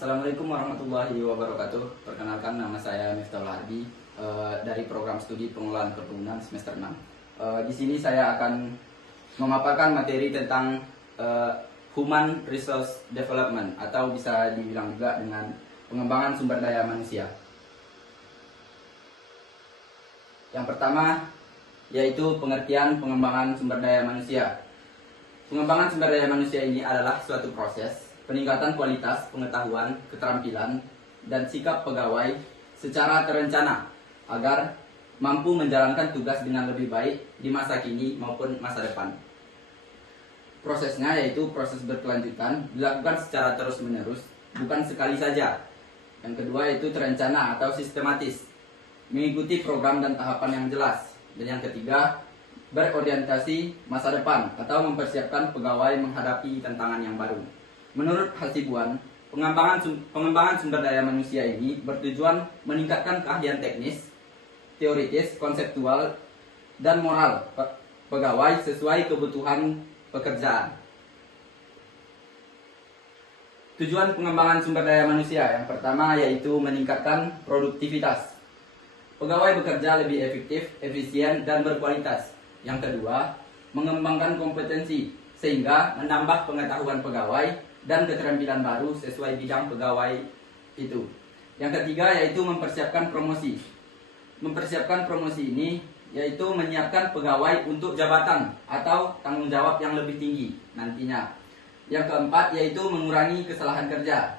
Assalamualaikum warahmatullahi wabarakatuh. Perkenalkan, nama saya Miftahul Harbi dari program studi pengelolaan perkebunan semester 6. Di sini saya akan memaparkan materi tentang Human Resource Development, atau bisa dibilang juga dengan pengembangan sumber daya manusia. Yang pertama yaitu pengertian pengembangan sumber daya manusia. Pengembangan sumber daya manusia ini adalah suatu proses peningkatan kualitas pengetahuan, keterampilan, dan sikap pegawai secara terencana agar mampu menjalankan tugas dengan lebih baik di masa kini maupun masa depan. Prosesnya yaitu proses berkelanjutan, dilakukan secara terus-menerus, bukan sekali saja. Yang kedua yaitu terencana atau sistematis, mengikuti program dan tahapan yang jelas. Dan yang ketiga, berorientasi masa depan atau mempersiapkan pegawai menghadapi tantangan yang baru. Menurut Hasibuan, pengembangan sumber daya manusia ini bertujuan meningkatkan keahlian teknis, teoritis, konseptual, dan moral pegawai sesuai kebutuhan pekerjaan. Tujuan pengembangan sumber daya manusia yang pertama yaitu meningkatkan produktivitas. Pegawai bekerja lebih efektif, efisien, dan berkualitas. Yang kedua, mengembangkan kompetensi sehingga menambah pengetahuan pegawai dan keterampilan baru sesuai bidang pegawai itu. Yang ketiga yaitu mempersiapkan promosi. Mempersiapkan promosi ini yaitu menyiapkan pegawai untuk jabatan atau tanggung jawab yang lebih tinggi nantinya. Yang keempat yaitu mengurangi kesalahan kerja.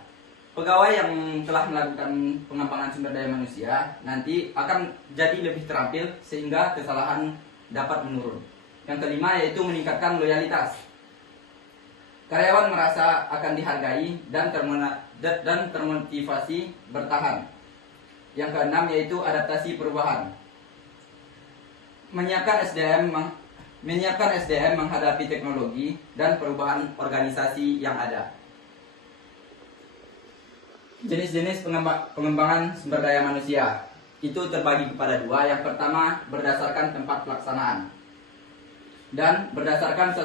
Pegawai yang telah melakukan pengembangan sumber daya manusia nanti akan jadi lebih terampil sehingga kesalahan dapat menurun. Yang kelima yaitu meningkatkan loyalitas. Karyawan merasa akan dihargai dan termotivasi bertahan. Yang keenam yaitu adaptasi perubahan. Menyiapkan SDM menghadapi teknologi dan perubahan organisasi yang ada. Jenis-jenis pengembangan sumber daya manusia itu terbagi kepada dua. Yang pertama berdasarkan tempat pelaksanaan dan berdasarkan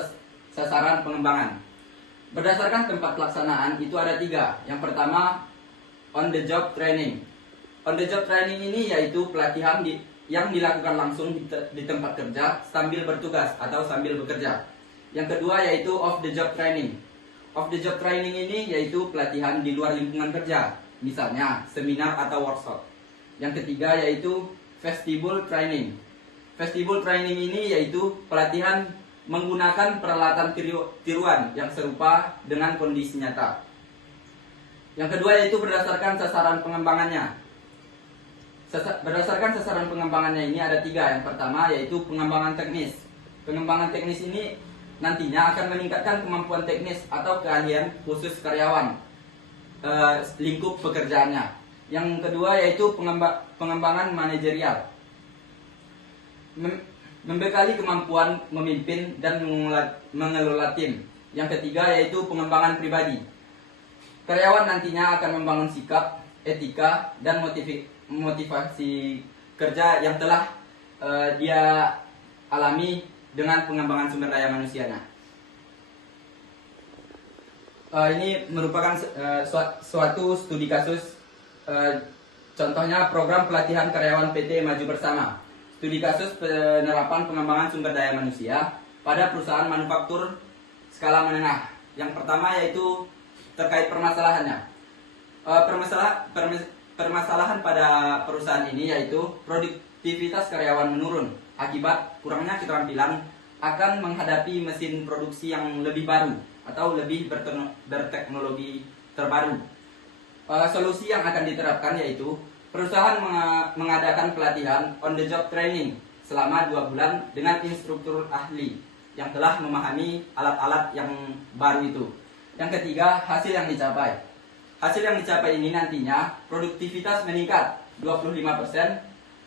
sasaran pengembangan. Berdasarkan tempat pelaksanaan itu ada tiga. Yang pertama, on the job training. On the job training ini yaitu pelatihan yang dilakukan langsung di tempat kerja sambil bertugas atau sambil bekerja. Yang kedua yaitu off the job training. Off the job training ini yaitu pelatihan di luar lingkungan kerja, misalnya seminar atau workshop. Yang ketiga yaitu vestibule training. Vestibule training ini yaitu pelatihan menggunakan peralatan tiruan yang serupa dengan kondisi nyata. Yang kedua yaitu berdasarkan sasaran pengembangannya. Berdasarkan sasaran pengembangannya ini ada tiga. Yang pertama yaitu pengembangan teknis. Pengembangan teknis ini nantinya akan meningkatkan kemampuan teknis atau keahlian khusus karyawan, lingkup pekerjaannya. Yang kedua yaitu pengembangan manajerial, membekali kemampuan memimpin dan mengelola tim. Yang ketiga yaitu pengembangan pribadi. Karyawan nantinya akan membangun sikap, etika, dan motivasi kerja yang telah dia alami dengan pengembangan sumber daya manusianya. Ini merupakan suatu studi kasus. Contohnya program pelatihan karyawan PT Maju Bersama. Studi kasus penerapan pengembangan sumber daya manusia pada perusahaan manufaktur skala menengah. Yang pertama yaitu terkait permasalahannya. Permasalahan pada perusahaan ini yaitu produktivitas karyawan menurun akibat kurangnya keterampilan akan menghadapi mesin produksi yang lebih baru atau lebih berteknologi terbaru. Solusi yang akan diterapkan yaitu perusahaan mengadakan pelatihan on the job training selama 2 bulan dengan instruktur ahli yang telah memahami alat-alat yang baru itu. Yang ketiga, hasil yang dicapai. Hasil yang dicapai ini nantinya produktivitas meningkat 25%,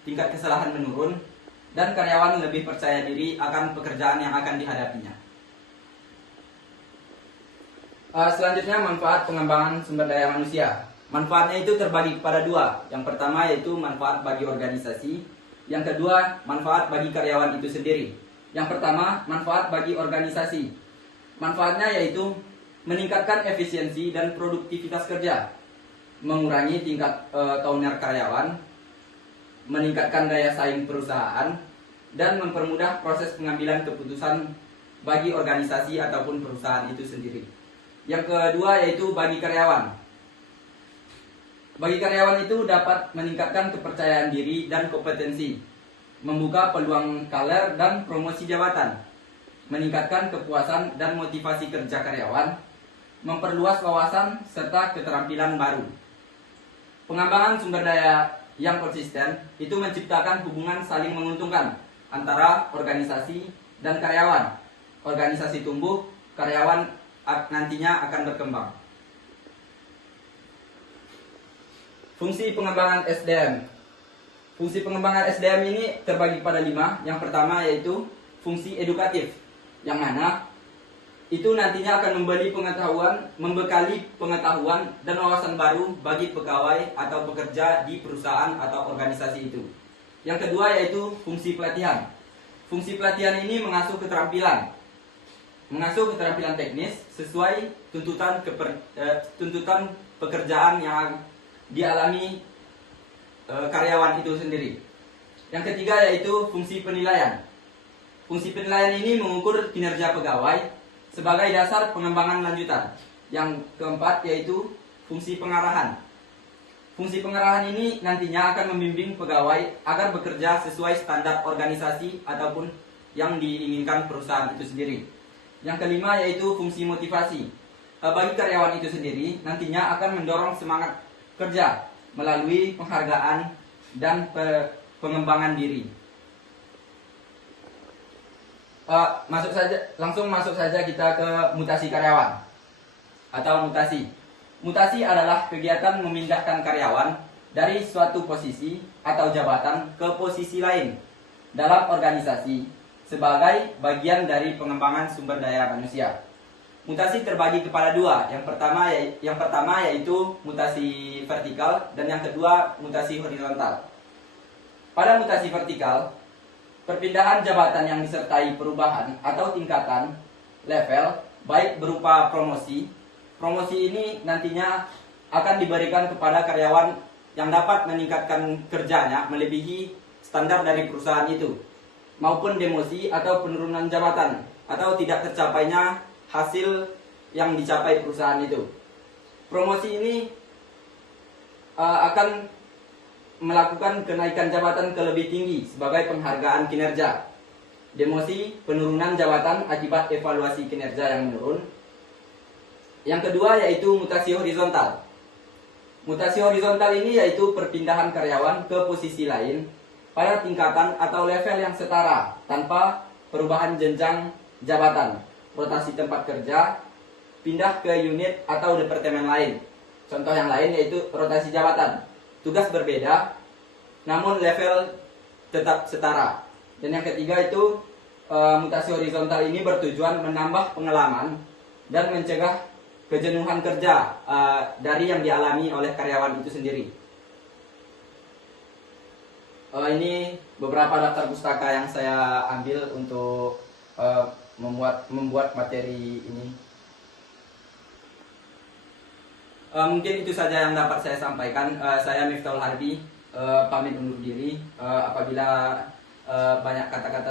tingkat kesalahan menurun, dan karyawan lebih percaya diri akan pekerjaan yang akan dihadapinya. Selanjutnya, manfaat pengembangan sumber daya manusia. Manfaatnya itu terbagi kepada dua. Yang pertama yaitu manfaat bagi organisasi. Yang kedua, manfaat bagi karyawan itu sendiri. Yang pertama, manfaat bagi organisasi. Manfaatnya yaitu meningkatkan efisiensi dan produktivitas kerja. mengurangi tingkat turnover karyawan, meningkatkan daya saing perusahaan, dan mempermudah proses pengambilan keputusan bagi organisasi ataupun perusahaan itu sendiri. Yang kedua yaitu bagi karyawan. Bagi karyawan itu dapat meningkatkan kepercayaan diri dan kompetensi, membuka peluang karir dan promosi jabatan, meningkatkan kepuasan dan motivasi kerja karyawan, memperluas wawasan serta keterampilan baru. Pengembangan sumber daya yang konsisten itu menciptakan hubungan saling menguntungkan antara organisasi dan karyawan. Organisasi tumbuh, karyawan nantinya akan berkembang. Fungsi pengembangan SDM. Fungsi pengembangan SDM ini terbagi pada 5. Yang pertama yaitu fungsi edukatif, yang mana itu nantinya akan membekali pengetahuan dan wawasan baru bagi pegawai atau pekerja di perusahaan atau organisasi itu. Yang kedua yaitu fungsi pelatihan. Fungsi pelatihan ini mengasuh keterampilan teknis sesuai tuntutan pekerjaan yang dialami karyawan itu sendiri. Yang ketiga yaitu fungsi penilaian. Fungsi penilaian ini mengukur kinerja pegawai sebagai dasar pengembangan lanjutan. Yang keempat yaitu fungsi pengarahan. Fungsi pengarahan ini nantinya akan membimbing pegawai agar bekerja sesuai standar organisasi ataupun yang diinginkan perusahaan itu sendiri. Yang kelima yaitu fungsi motivasi. Bagi karyawan itu sendiri nantinya akan mendorong semangat kerja melalui penghargaan dan pengembangan diri. Langsung masuk saja kita ke mutasi karyawan atau mutasi. Mutasi adalah kegiatan memindahkan karyawan dari suatu posisi atau jabatan ke posisi lain dalam organisasi sebagai bagian dari pengembangan sumber daya manusia. Mutasi terbagi kepada 2. Yang pertama yaitu mutasi vertikal dan yang kedua mutasi horizontal. Pada mutasi vertikal, perpindahan jabatan yang disertai perubahan atau tingkatan level baik berupa promosi. Promosi ini nantinya akan diberikan kepada karyawan yang dapat meningkatkan kerjanya melebihi standar dari perusahaan itu, maupun demosi atau penurunan jabatan atau tidak tercapainya hasil yang dicapai perusahaan itu. Promosi ini akan melakukan kenaikan jabatan ke lebih tinggi sebagai penghargaan kinerja. Demosi, penurunan jabatan akibat evaluasi kinerja yang menurun. Yang kedua yaitu mutasi horizontal. Mutasi horizontal ini yaitu perpindahan karyawan ke posisi lain pada tingkatan atau level yang setara tanpa perubahan jenjang jabatan, rotasi tempat kerja, pindah ke unit atau departemen lain. Contoh yang lain yaitu rotasi jabatan. Tugas berbeda, namun level tetap setara. Dan yang ketiga itu mutasi horizontal ini bertujuan menambah pengalaman dan mencegah kejenuhan kerja dari yang dialami oleh karyawan itu sendiri. Ini beberapa daftar pustaka yang saya ambil untuk membuat materi ini. Mungkin itu saja yang dapat saya sampaikan. Saya Miftahul Harbi, pamit undur diri. Apabila banyak kata-kata